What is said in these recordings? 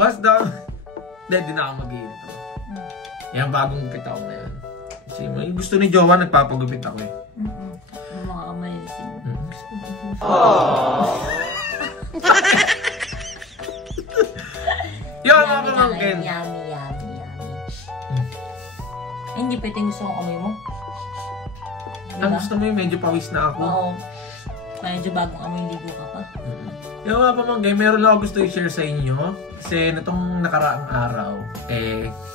What's down? Hindi na ako mag-iinto. Yan, bagong gupit ako na yan. Kasi gusto ni Jowa, nagpapagupit ako eh. Mga amazing. Yun, mga pamangkin. Yummy. Ay, hindi pwede gusto kong amoy mo. Ang gusto mo yung medyo pawis na ako. Oo. Medyo bagong amoy ligo ka pa. Yung mga pamangkin, meron lang ako gusto i-share sa inyo. Kasi nitong nakaraang araw,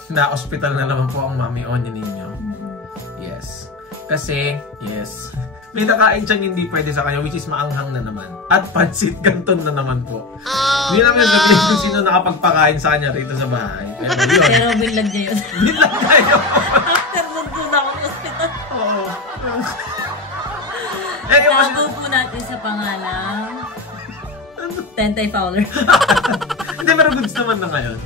na-hospital na naman po ang mami Onya ninyo. Yes. Kasi, yes. May nakain siyang hindi pwede sa kanya, which is maanghang na naman. At pansit canton na naman po. Hindi namin sabihin kung sino nakapagpakain sa kanya rito sa bahay. Pero binlag niya yun. Binlag tayo. After nun doon ako ng hospital. Oo. Tago po natin sa pangalan. Tentay Fowler. Hindi, pero goods naman na ngayon.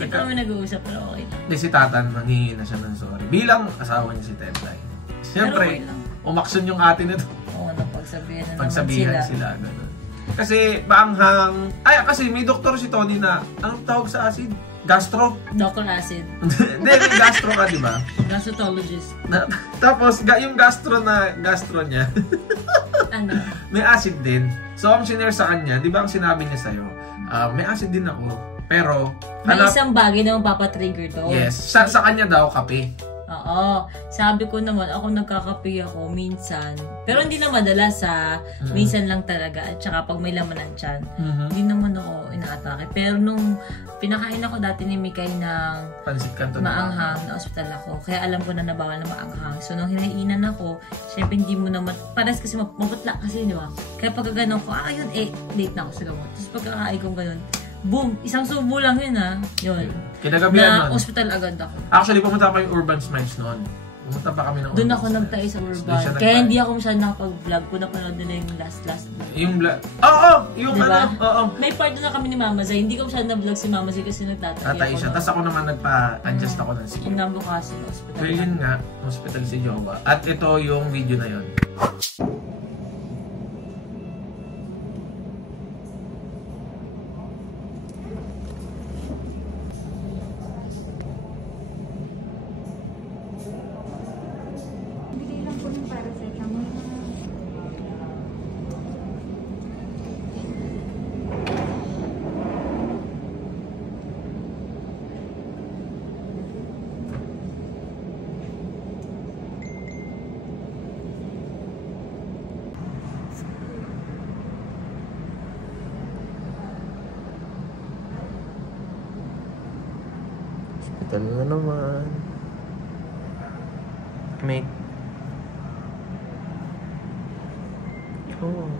Hindi kami nag-uusap, pero okay lang. Hindi, si Tatan, manghihingi na siya ng sorry. Bilang asawa niya si Tentay. Siyempre, umaksyon yung atin nito. Oo, napagsabihan na Pagsabihan naman sila. Ganun. Kasi, maanghang... Ay, kasi may doktor si Tony na, anong tawag sa acid? Gastro? Dr. Acid. Hindi, may gastro ka, di ba? Gastrologist. Tapos, yung gastro niya, Ano? may acid din. So, ang sinare sa kanya, di ba ang sinabi niya sa'yo, may acid din ako. Pero, may isang bagay na mapapatrigger to. Yes. Sa kanya daw, kape. Oo. Sabi ko naman, ako nagkakape ako minsan. Pero hindi na madalas minsan lang talaga. At saka pag may laman ng tiyan, hindi naman ako inaatake. Pero nung pinakain ako dati ni Mikay ng pansit canton maanghang, na hospital ako. Kaya alam ko na nabawal na maanghang. So nung hinainan ako, syempre hindi mo naman, pares kasi maputla kasi, di ba? Kaya pag gano'n ko, yun, late na ako sa gamot. Tapos pagkakain ko gano'n, boom! Isang subo lang yun Yun. Kinagabihan na hospital agad ako. Actually, pumunta pa yung Urban Smiles noon. Pumunta pa kami ng doon ako nagtayo sa Urban. Kaya hindi ako masyadong nakapag-vlog. Kung napanood nila yung last vlog. Yung vlog? Oo! Yung diba? Oo. May part doon na kami ni Mama Zay. Hindi ko masyadong na-vlog si Mama Zay kasi nagtatayo ako. Siya. Tapos ako naman nagpa-adjust ako ng skin. Inabukasin ng hospital. Well, yun nga. Hospital si Jowa. At ito yung video na yun. Hospital na naman. Make. Oh.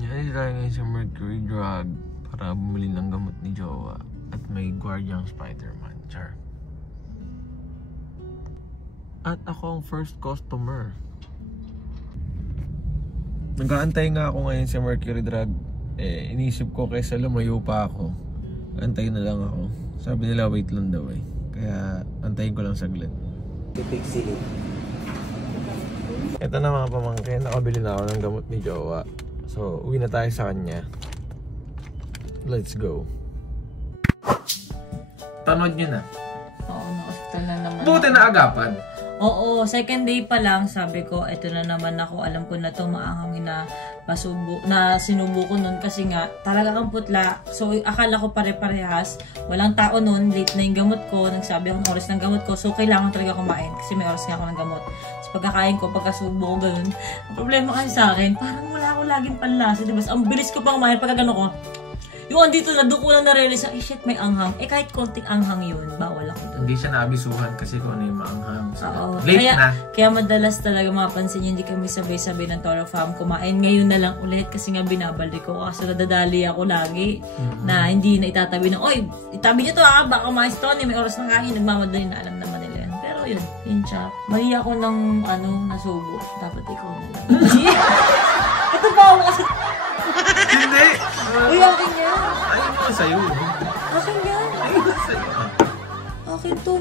Yan tayo ngayon sa Mercury Drug para bumili ng gamot ni Jowa. At may Guardian Spider-Man. Char. At ako ang first customer. Nag-aantay nga ako ngayon sa Mercury Drug. Inisip ko kaysa lumayo pa ako, antay na lang ako. Sabi nila wait lang daw kaya antayin ko lang saglit. Pipigsilin. Ito na mga pamangkin, nakabili na ako ng gamot ni Jowa. So uwi na tayo sa kanya. Let's go. Panood nyo na. Oo, na-hospital na naman. Buti na agapan. Oo, second day pa lang, sabi ko, eto na naman ako, alam ko na to maanghangin na sinubo ko nun kasi nga, talaga kang putla. So, akala ko pare-parehas. Walang tao nun, late na yung gamot ko, nagsabi akong oras ng gamot ko, so kailangan talaga kumain kasi may oras nga ako ng gamot. So, pagkakain ko, pagkasubo ko, ganun. Ang problema kasi sa akin, parang wala ako laging panlasa, diba? Ang bilis ko pang kumain pagka gano'n ko. Yung andito na, doon ko lang na-realize, shit, may anghang. Kahit konting anghang yun, bawal ako doon. Hindi siya naabisuhan kasi kung ano yung maanghang. So, oo. Late na. Kaya madalas talaga mapansin hindi kami sabay-sabay ng Toro Farm kumain. Ngayon na lang ulit kasi nga binabalik ko. Kasi nadadali ako lagi na hindi na itatabi ng, oy, itabi nyo to baka mais to, may oras na kain. Nagmamadali na, alam naman nila yan. Pero yun siya. Mali ako ng, nasubo. Dapat ikaw na lang. Ito pa ako kasi. Hindi! Uy, akin yan. Ayun ko sa'yo. Akin yan. Ayun ko sa'yo. Akin to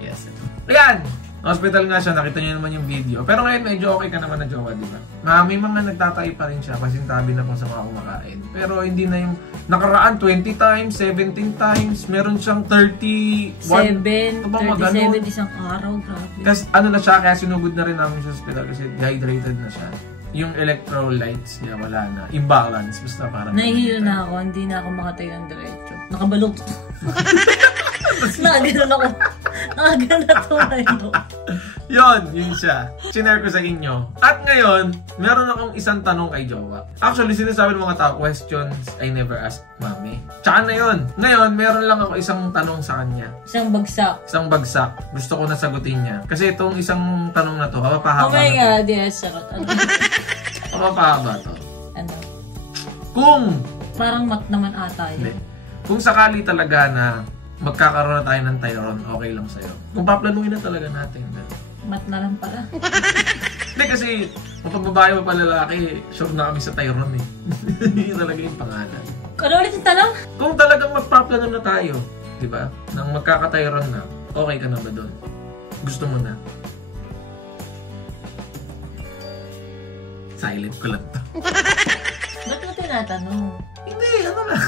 Yes, ito. Ayan! Hospital nga siya, nakita niyo naman yung video. Pero ngayon medyo okay ka naman na jowa, di ba? May mga nagtatay pa rin siya, pasintabi na po sa mga kumakain. Pero hindi na yung nakaraan 20 times, 17 times, meron siyang 31. 37 isang araw, grabe. Kasi ano na siya, kaya sinugod na rin namin sa hospital kasi dehydrated na siya. Yung electrolytes niya wala na, imbalance, basta parang... Nahihilo na ako, hindi na ako makatayo ng diretso. Nakabalok. Nakagano ako. Nakagano to ngayon. Yun siya. Sinare ko sa inyo. At ngayon, meron akong isang tanong kay jowa. Actually, sinasabi ng mga tao, questions I never asked mommy. Tsaka na yun. Ngayon, meron lang ako isang tanong sa kanya. Isang bagsak. Isang bagsak. Gusto ko na sagutin niya. Kasi itong isang tanong na to, mapahaba oh my God, yes, sarot. Mapahaba to. Ano? Kung... Parang mat naman ata yun. Kung sakali talaga na magkakaroon na tayo ng Tyrone, okay lang sa'yo. Kung paplanuhin na talaga natin. Mat na lang pala. Hindi kasi, kapag babae mo pa lalaki, sure na kami sa Tyrone eh. Yun talaga yung pangalan. Ano ulit yung tanong? Kung talagang magpaplano na tayo, di ba? Nang magkaka-Tyrone na, okay ka na ba doon? Gusto mo na? Silent ko lang to. Ba't mo tinatanong? Hindi, ano lang.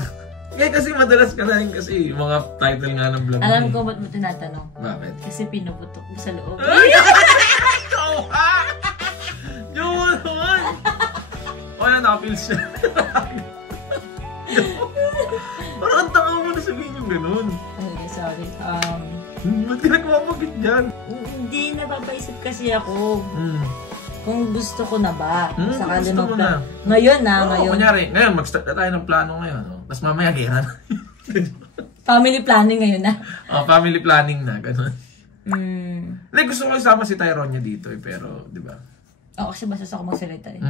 Kaya kasi madalas ka na rin kasi yung mga title nga ng vlog. Alam ko ba't mo tinatanong? Bakit? Kasi pinuputok mo sa loob. Jowa! Jowa naman! O yan, nakapil siya. Parang ang tanga mo na sabihin yung ganun. Okay, sorry. Ba't ka nagmamagit dyan? Hindi, napapaisip kasi ako. Kung gusto ko na ba? Gusto mo na. Ngayon na, ngayon. Kunyari, ngayon, mag-start na tayo ng plano ngayon. No? Tapos mamaya, gera na. Family planning ngayon na. Family planning na, gano'n. Like, gusto ko isama si Tyrone niya dito eh, pero, di ba? Oo, kasi basta ako magsalita eh.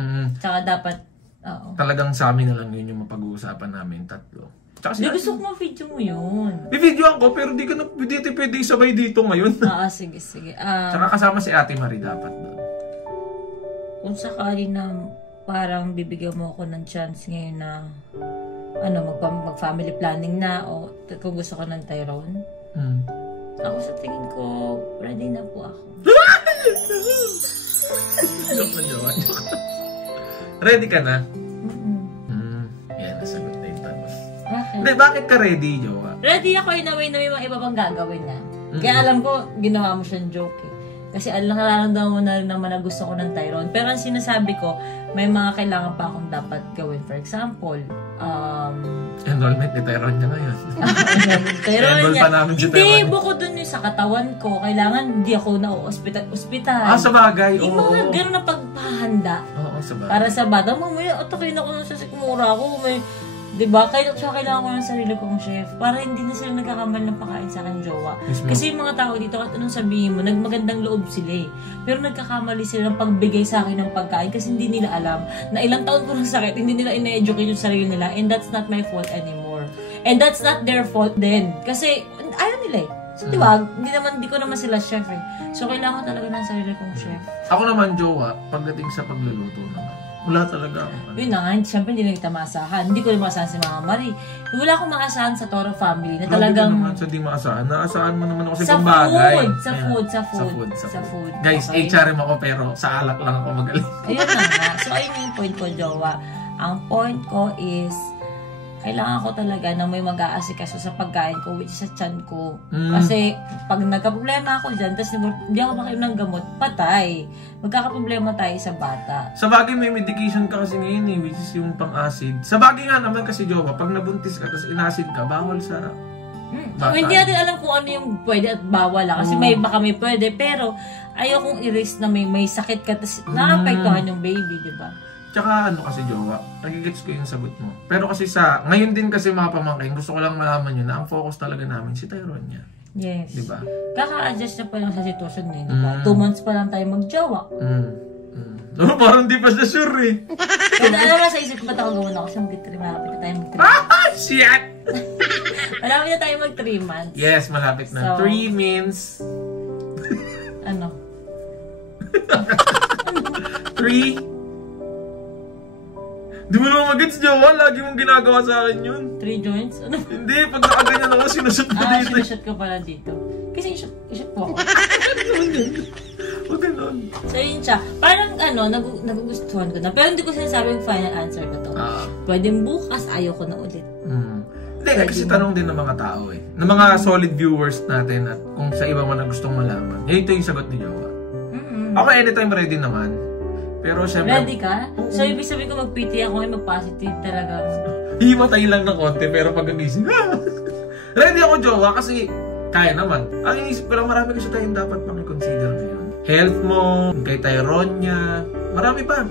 Tsaka dapat, oo. Talagang sa amin na lang yun yung mapag-uusapan namin, tatlo. Hindi, gusto ko ma-video mo yun. I-videoan ko, pero di ka na pwede isabay dito ngayon. Sige. Tsaka kasama si Ate Marie dapat doon. Kung sakali na parang bibigyan mo ako ng chance ngayon na mag-family planning na o kung gusto ko ng Tyrone, ako sa tingin ko, ready na po ako. Joke. Ready ka na? Yan, nasagot na yung tanong. Hindi, bakit ka ready, jowa? Ready ako na may mga iba pang gagawin na. Kaya alam ko, ginawa mo siyang joke eh. Kasi nararamdaman mo na rin naman na gusto ko ng Tyrone. Pero ang sinasabi ko, may mga kailangan pa akong dapat gawin. For example, enrollment ni Tyrone niya ngayon. Tyrone niya. Hindi, Tyrone. bukod dun yung sa katawan ko. Kailangan hindi ako na-ospital. Sa bagay. Yung mga gano'n na pagpahanda. Oo, sa bagay. Para sa bata. Mamaya, atakin ako sa sikmura ko. Diba? Kailangan ko ng sarili kong chef. Para hindi na sila nagkakamal ng pakain sa akin, jowa. Kasi yung mga tao dito, kahit anong sabihin mo, nagmagandang loob sila eh. Pero nagkakamali sila ng pagbigay sa akin ng pagkain kasi hindi nila alam na ilang taon ko ng sakit, hindi nila ina-educate yung sarili nila. And that's not my fault anymore. And that's not their fault din. Kasi ayaw nila eh. So diba, hindi ko naman sila chef eh. So kailangan ko talaga ng sarili kong chef. Ako naman, jowa, pagdating sa pagluluto naman. Wala talaga ako. Yun na nga, siyempre hindi na kita maasahan. Hindi ko na maasahan si Mama Marie. Wala akong maasahan sa Toro family na talagang... Hindi naman sa di maasahan. Naasahan mo naman ako sa pambagay. Sa food. Guys, okay. HRM ako pero sa alak lang ako magaling. Ayun na nga. So ayun yung point ko, jowa. Ang point ko is, kailangan ko talaga na may mag-aasikaso sa pagkain ko, which is sa tiyan ko. Kasi pag nagka-problema ako dyan, tapos hindi ako makainom ng gamot, patay. Magkakaproblema tayo sa bata. Sa bagay may medication ka kasi ngayon eh, which is yung pang-acid. Sa bagay nga naman kasi, jowa, pag nabuntis ka, tapos in-acid ka, bawal sa bata. Hindi natin alam kung ano yung pwede at bawal. Kasi baka may pwede, pero ayokong i-risk na may sakit ka, tapos nakapektuhan yung baby, di ba? Tsaka ano kasi, jowa, nagigets ko yung sagot mo. Pero kasi ngayon din kasi mga pamangkin, gusto ko lang malaman yun na ang focus talaga namin si Tyrone niya. Yes. Diba? Kaka-adjust na pa lang sa sitwasyon niya, diba? 2 months pa lang tayo mag-jowa. Parang di pa siya sure eh. Kaya alam mo sa isip ko, ba't ako gawin ako siya mag-3 malapit na tayo mag-3 months. Shit! Malapit na tayo mag-3 months. Yes, malapit na. 3 means... Ano? 3... Di mo naman mag-gets, jowa. Lagi mong ginagawa sa akin yun. 3 joints? Ano? Hindi, pag nakaganyan ako, sinushoot ko dito. Sinushoot ko pala dito. Kasi i-shoot po ako. O ganun. So yun siya. Parang nagugustuhan ko na. Pero hindi ko sinasabing final answer ko to. Pwedeng bukas, ayaw ko na ulit. Hindi, kasi tanong din ng mga tao eh. Ng mga solid viewers natin at kung sa iba man na gustong malaman. Ito yung sagot ni Jowa. Ako anytime ready naman. Pero syempre... Ready ka? So ibig sabihin ko mag-PT ako ngayon, mag-positive talaga. Himatay lang ng konti pero pag nagising, ready ako Jowa kasi kaya naman. Ang inisip ko lang marami kasi tayong dapat pang i-consider ngayon. Health mo, kay Tyronia, marami pa.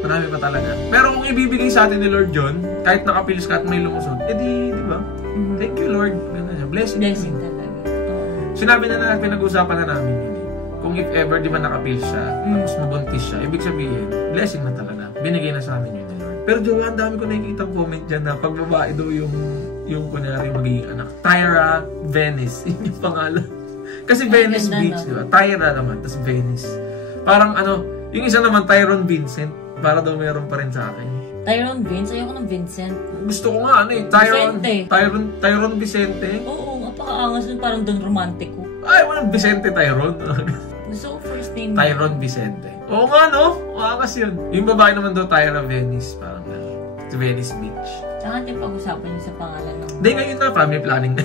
Marami pa talaga. Pero kung ibibigay sa atin ni Lord John, kahit nakapilis ka at may lumusod, edi, di ba? Thank you Lord. Blessing. Blessing talaga. Sinabi na pinag-usapan na namin yun. Kung if ever, di ba nakapil siya, tapos mabuntis siya, ibig sabihin, blessing na talaga. Binigay na sa amin yun ni Lord. Pero Jowa, ang dami ko nakikita comment dyan na pag babae daw yung kunyari magiging anak. Tyra Venice, yun yung pangalan. Kasi Venice Beach, di ba? Tyra naman, tapos Venice. Parang yung isa naman, Tyron Vincent, para daw meron pa rin sa akin. Tyron Vince? Ayoko ng Vincent. Gusto ko nga Tyron Vicente. Oo, napaka-angas nun, parang doon romantiko. Ay, walang Vicente Tyron. Gusto ko first name. Tyron Vicente. Oo nga, no? Maangas yun. Yung babae naman daw, Tyra Venice. Parang sa Venice Beach. Tsaka natin pag-usapan yung sa pangalan ng... Hindi, ngayon na. Family planning na.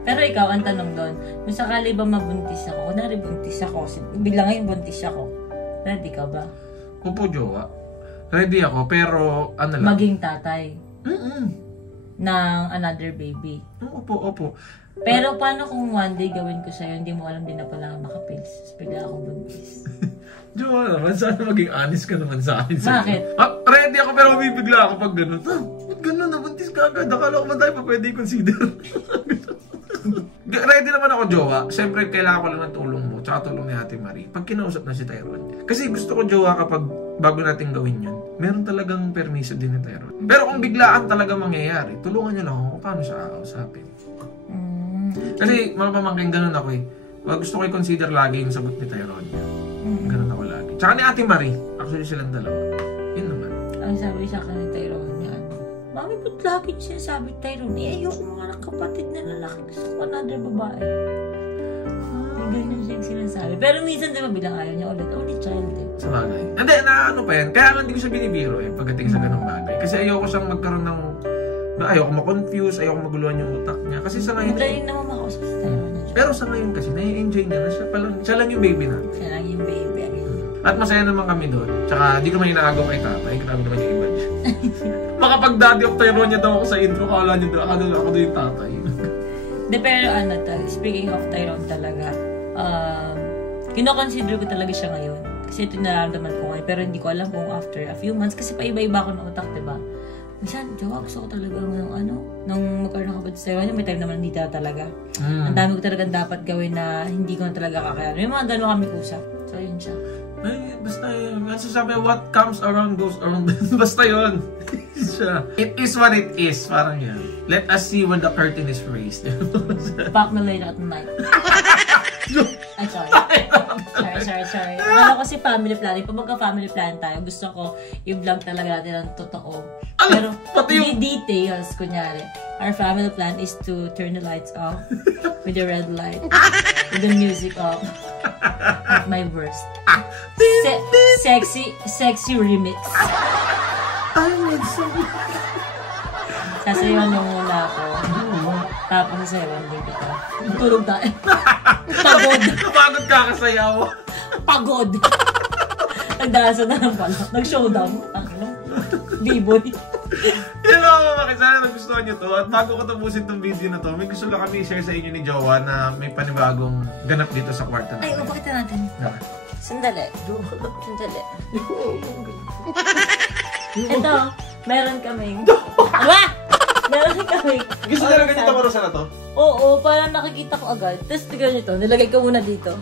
Pero ikaw, ang tanong doon, kung sakali ba mabuntis ako, kunwari buntis ako, bigla ngayon buntis ako, ready ka ba? Opo, Jowa. Ready ako, pero ano lang. Maging tatay. Ng another baby. Opo. Pero paano kung one day gawin ko sa'yo, hindi mo alam din na pala makapils, tapos bigla akong buntis? Jowa naman, sana maging honest ka naman sa akin. Bakit? Ready ako, pero mabibigla ako pag gano'n. Ba't gano'n? Nabuntis ka agad. Akala ko ba tayo pa pwede i-consider? Ready naman ako, Jowa. Siyempre, kailangan ko lang ng tulong mo, tsaka tulong ni Ate Marie. Pag kinausap na si Tyron. Kasi gusto ko, Jowa, kapag bago natin gawin yun, meron talagang permiso din ni Tyron. Pero kung biglaan talaga mangyayari, tulungan nyo lang ako kung paano siya kakausapin. Kasi mga pamangking ganun ako eh. Gusto ko i-consider lagi yung sagot ni Tyron. Ganun ako lagi. Tsaka ni Ate Marie. Actually silang dalawa. Yun naman. Ang sabi sa akin ni Tyron niya, Mami, ba't lagi niya sinasabi Tyron? Ayoko mga kapatid na lalaki. Gusto ko another babae. Ganyan siya yung sinasabi. Pero minsan diba bilang ayaw niya ulit. Only child eh. Sa bagay. Hindi, ano pa yan. Kaya nga hindi ko siya binibiro eh. Pagdating sa ganung bagay. Kasi ayoko siyang magkaroon ng... Ayoko ma-confuse. Ayoko maguluhan yung utak niya. Kasi sa ngayon... Madaling naman makausap sa Tyron. Pero sa ngayon kasi, nai-enjoy niya na siya lang yung baby natin. Siya lang yung baby. At masaya naman kami doon. Tsaka di ko man inaagaw kay tatay. Grabe naman yung iba niya. Baka pag daddy of Tyronia daw ako sa intro, akala niyo ako doon yung tatay. De, pero speaking of Tyron talaga, kinoconsider ko talaga siya ngayon. Kasi ito nararamdaman ko ngayon. Pero hindi ko alam kung after a few months. Kasi paiba-iba ako ng utak, diba? Minsan, Jowa, gusto ko talaga nung magkaroon ng kapatid sa Tyronia, may time naman hindi talaga. Ang dami ko talagang dapat gawin na hindi ko na talaga kakayanin. May mga gano'n kami usap. So, yun siya. Ay, basta yun. Kasi sabi, what comes around goes around. Basta yun. It is what it is. Parang yan. Let us see when the curtain is raised. Back na later at night. Ay, sorry. Ano kasi family planning. Pag magka-family plan tayo, gusto ko i-vlog talaga natin ang totoo. Pero, hindi details, kunyari. Our family plan is to turn the lights off with the red light, with the music off. At my worst. Sexy remix. I need some... Sasayawan mo muna ako. Tapos sasayawan din kita. Tulog tayo. Pagod. Pagod ka kasayaw. Pagod. Nagdasa na lang pala. Nag-showdown. B-boy. Yan mga mamaki, sana nagustuhan nyo to. At bago ko tapusin tong video na to, may gusto lang kami i-share sa inyo ni Jowa na may panibagong ganap dito sa kwarto natin. Ay, upakita natin. Sandali. Ito, meron kaming... Ano? Meron kaming... Gusto talaga dito marusa na to? Oo, parang nakikita ko agad. Tapos tignan nyo to, nilagay ko muna dito.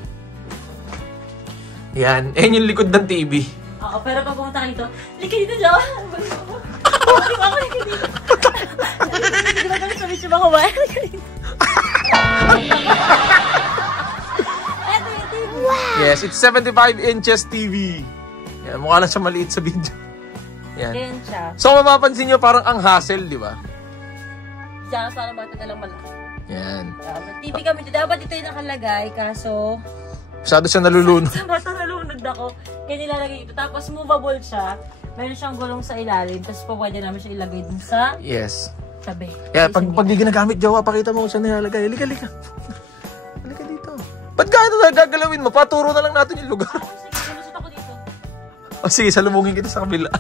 Yan, yung likod ng TV. Oo, pero pag pumunta ka dito, lika dito, Jowa. Ako lika dito. Hindi ba kami sabi siya ba kumain? Lika dito. Yes, it's 75 inches TV. Yan, mukha lang siya maliit sa video. Yan. Ayan siya. So, mapapansin nyo parang ang hassle, di ba? Diyan, parang bata na lang malaki. Yan. TV kami. Dapat ito yung nakalagay. Kaso, masyado siya nalulunod. basta nalunod ako. Kaya nilalagay ito. Tapos movable siya. Meron siyang gulong sa ilalim. Tapos pwede namin siya ilagay dun sa Yes. tabi. Kaya pag di ginagamit, jowa, pakita mo kung saan nilalagay. Halika. Halika dito. Ba't kaya na gagalawin mo? Paturo na lang natin yung lugar. Sige, lulusot ako dito. O sige, salubungin kita sa kabila.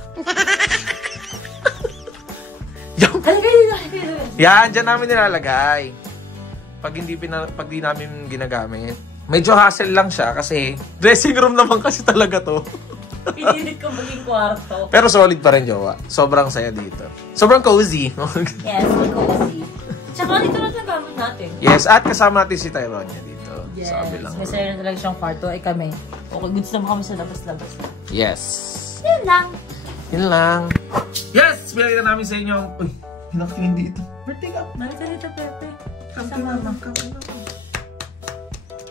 Halika dito. Yan, dyan namin nilalagay. Pag di namin ginagamit. Medyo hassle lang siya kasi dressing room naman kasi talaga to. Pinilit ko maging kwarto. Pero solid pa rin, jowa. Sobrang saya dito. Sobrang cozy. Yes, cozy. Tsaka dito na gamit natin. Yes, at kasama natin si Tyronia dito. Yes, Sabi lang. may sarili na talaga siyang kwarto. Ay kami. Okay, goods naman kami sa labas-labas. Yes. Yun lang. Yun lang. Yes! Pinakita namin sa inyo. Uy, pinakatingin dito. Birthday ka. Malika dito, Pepe. Sa mama.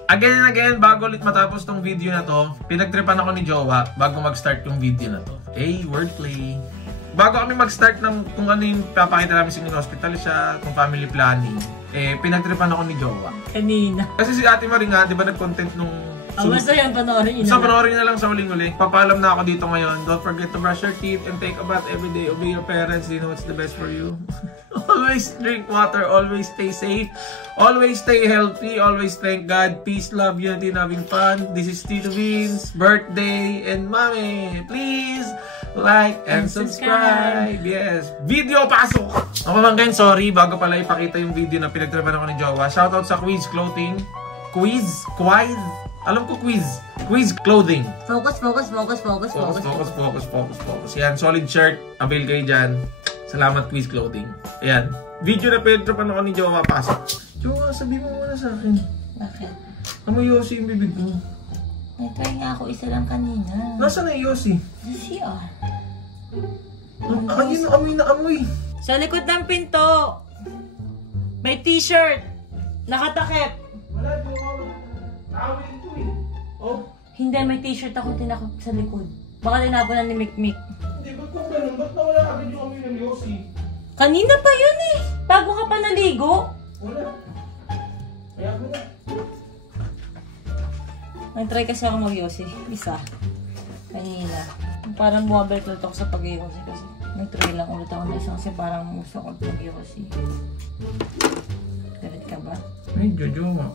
Again and again, bago ulit matapos tong video na to, pinagtripan ako ni Jowa bago mag-start yung video na to. Hey, wordplay. Bago kami mag-start ng kung ano yung papakita namin sa inyo, hospital siya, kung family planning, pinagtripan ako ni Jowa. Kanina. Kasi si Ate Marie nga, di ba nag-content nung... Basta yan, panoorin nyo. So, panoorin na lang sa huling-huli. Papaalam na ako dito ngayon. Don't forget to brush your teeth and take a bath every day. Obey your parents. They know what's the best for you. Always drink water. Always stay safe. Always stay healthy. Always thank God. Peace, love, unity, and having fun. This is Tito Vince, birthday, and mommy. Please like and subscribe. Yes. Video pasok! Ako man ngayon, sorry. Bago pala ipakita yung video na pinagtripan ako ni Jowa. Shoutout sa Quiz Clothing. Quiz? Alam ko quiz. Quiz clothing. Focus. Yan, solid shirt. Avail kayo dyan. Salamat, Quiz Clothing. Ayan. Video na Pedro pa ako ni Jowa pasok. Jowa, sabi mo muna sa akin. Bakit? Amoy Yossi yung bibig mo. May try nga ako isa lang kanina. Nasaan na yung Yossi? Sa CR. Ayun, amoy na amoy. Sa likod ng pinto. May t-shirt. Nakatakip. Wala, Jowa. Amoy ito eh. Oh. Hindi, may t-shirt ako tinakip sa likod. Baka tinapon na ni Mikmik. Hindi, ba't kung ganun? Ba't nawala agad yung amoy ng Yossi? Kanina pa yun eh. Bago ka pa naligo. Wala. Kaya ko na. Nag-try kasi ako mag-yosi. Isa. Kanina. Parang bumabalik ulit ako sa pag-yosi kasi nag-try lang ulit ako na isa kasi parang gusto ko mag-yosi. Galit ka ba? Medyo, Jowa.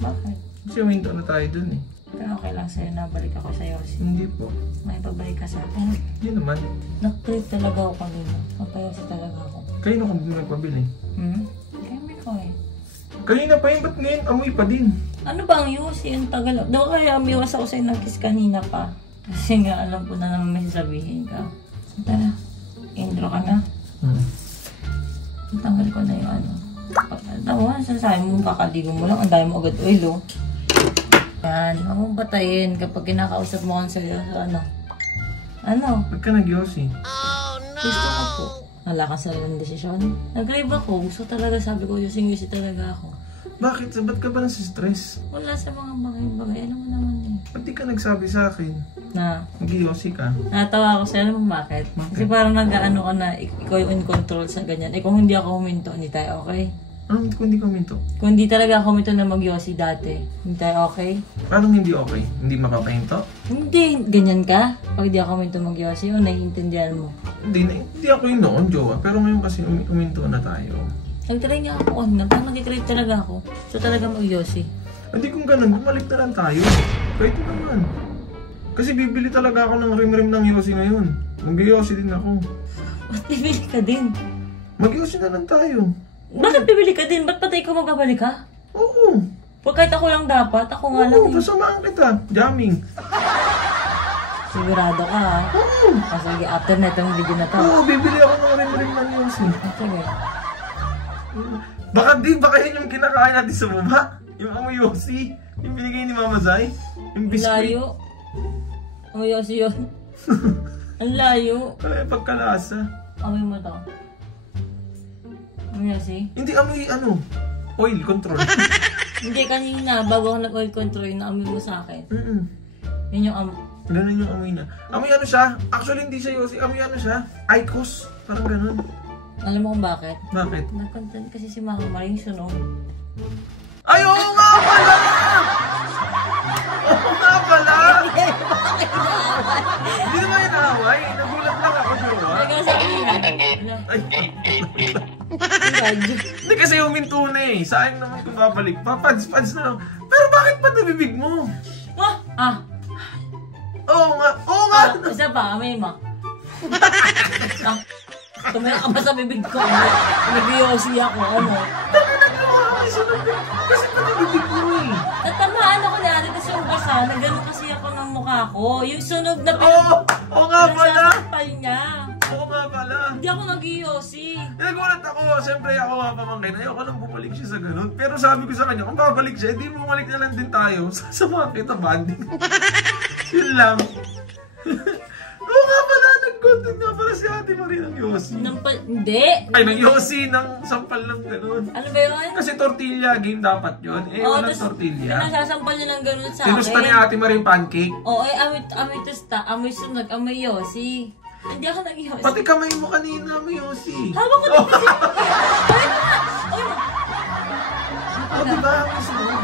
Bakit? Kasi window na tayo dun eh. Pero okay lang sa'yo na balik ako sa yosi. Hindi po. May pabalik ka sa akin. Hindi naman. Nag-trip talaga ako kanina. Magpayosi talaga ako. Kayo na kung nagpabili. Kaya ko eh. Kanina pa yun, ba't ngayon amoy pa din? Ano ba ang yosi? Ang tagal. Daw kaya umiwas ako sa'yo ng kiss kanina pa. Kasi nga alam ko na naman may sasabihin ka. Tara. Intro ka na. Tanggal ko na yung ano. Tawa, sasabi mo kakaligo mo lang. Ang dami mo agad oil oh. Yan. Huwag mong patayin kapag kinakausap mo kang sa'yo. Ano? Ba't ka nag-yosi? Gusto ko po. Wala kang sariling desisyon. Nag-grave ako. Gusto talaga sabi ko, yusing-yusi talaga ako. Bakit? Ba't ka ba nasa-stress? Wala sa mga bagay-bagay. Alam mo naman eh. Ba't di ka nagsabi sa akin? Na? Nag-yosi ka? Natawa ako sa'yo. Alam mo bakit? Kasi parang nag-ano ka na ikaw yung in control sa ganyan. Eh kung hindi ako huminto, hindi tayo okay? Anong hindi ko minto? Kung hindi talaga ako huminto na mag-yosi dati, hindi tayo okay? Paano hindi okay? Hindi mapapahinto? Hindi. Ganyan ka? Pag di ako huminto mag-yosi, o naiintindihan mo? Hindi ako yun noon, Jowa. Pero ngayon kasi uminto na tayo. Nag-try nga ako kanina. Parang nag-crave talaga ako. So talaga mag-yosi. Hindi kung ganun, bumalik na lang tayo. Pwede naman. Kasi bibili talaga ako ng rim-rim ng yosi ngayon. Mag-yosi din ako. Ba't bibili ka din? Mag-yosi na lang tayo. Bakit bibili ka din? Ba't patay ko magbabalik ka? Oo. Pag kahit ako lang dapat, ako nga lang Oo, eh. kasamaan kita. Jamming. Sigurado ka ha? Oo. Sige, after na itong video na to. Oo, bibili ako ng rim-rim ng yosi. Sige. Baka yun yung kinakain natin sa baba. Yung amoy yosi. Yung binigay ni Mama Zay. Yung biscuit. Layo. Amoy yosi yun. Ang layo. Wala yung pagkalasa. Amoy mo to. Amoy yosi? Hindi amoy oil control. Hindi, kanina, bago ako nag-oil control, yung naamoy mo sa akin. Yun yung amoy. Ganun yung amoy niya. Amoy ano siya? Actually, hindi siya yosi. Amoy ano siya? Icos. Parang ganun. Alam mo kung bakit? Bakit? Nag-content kasi si Mama Maring sunog. Ay, oo nga pala! Oo nga pala! Hindi naman inaaway. Nagulat lang ako, diba? Nagkasabihan. Ay, hindi kasi huminto na eh. Sayang naman kung babalik pa. Pads na lang. Pero bakit pa nabibig mo? Oo nga. Oo nga. Isa pa, may mo. Tumaya ka ba sa bibig ko? Nag-yosi ako, ano? Kasi pa nabibig mo eh. Natamaan ako ni ate kasi yung basa, nagano kasi ako ng mukha ko. Yung sunog na Oo nga pala. pal niya. Oo nga pala. Hindi ako nag-yosi. Nagulat ako. Siyempre ako nga pamangkin. Ayoko nang bumalik siya sa ganun. Pero sabi ko sa kanya, kung babalik siya, hindi bumalik na lang din tayo. Sasama kita, banding. Yun lang. Oo nga pala, nag-content nga pala si Ate Marie ng Yossi. Hindi. Ay, ng Yossi, ng sampal ng ganun. Ano ba yun? Kasi tortilla game dapat yun. Eh, walang tortilla. Pinasasampal niya ng ganun sa akin. Tinusta ni Ate Marie yung pancake. Oo, amoy tusta, amoy sunog, amoy yosi. Hindi ako nag-yosi. Pati kamay mo kanina, may Yossi. Hawak ko din kasi. Ay, O, diba? May sunog.